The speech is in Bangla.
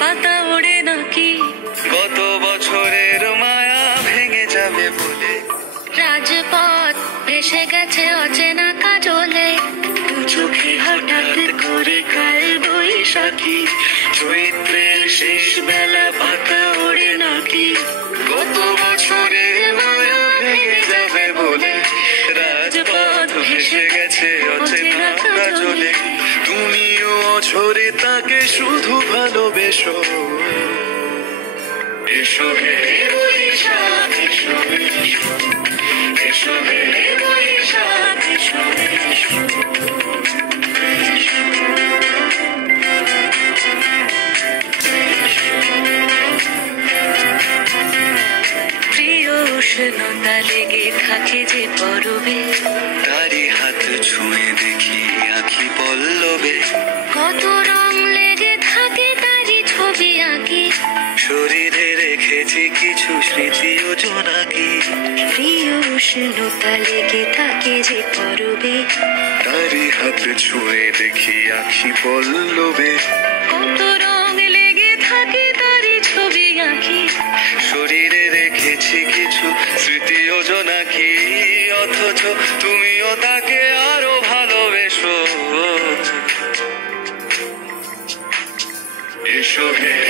পাতা ওড়ে নাকি গত বছরের মায়া ভেঙে যাবে বলে রাজপথ ভেসে গেছে অচেনা কাজলে চোখে হঠাৎ করে কাল বৈশাখী চৈত্রের শেষ বেলা পাতা ওড়ে নাকি গত বছরের মায়া ভেঙে যাবে বলে রাজপথ ভেসে গেছে অচেনা কাজলে তুমিও অঝরে তাকে শুধু ভালোবেসো এসো হে বৈশাখ এসো এসো এসো হে বৈশাখ এসো এসো প্রিয় উষ্ণতা লেগে থাকে যে পরবে তারি হাত ছুঁয়ে দেখি আঁখি পল্লবে কত রং লেগে থাকে তারই ছবি আঁকি শরীরে রেখেছি কিছু স্মৃতি ও জোনাকি প্রিয় উষ্ণতা লেগে থাকে যে পরবে তারি হাত ছুঁয়ে দেখি আঁখি পল্লবে কত রং লেগে থাকে তারই ছবি আঁকি শরীরে রেখেছি কিছু স্মৃতি ও জোনাকি অথচ তুমিও তাকে আরো ভালোবেসো এসো হে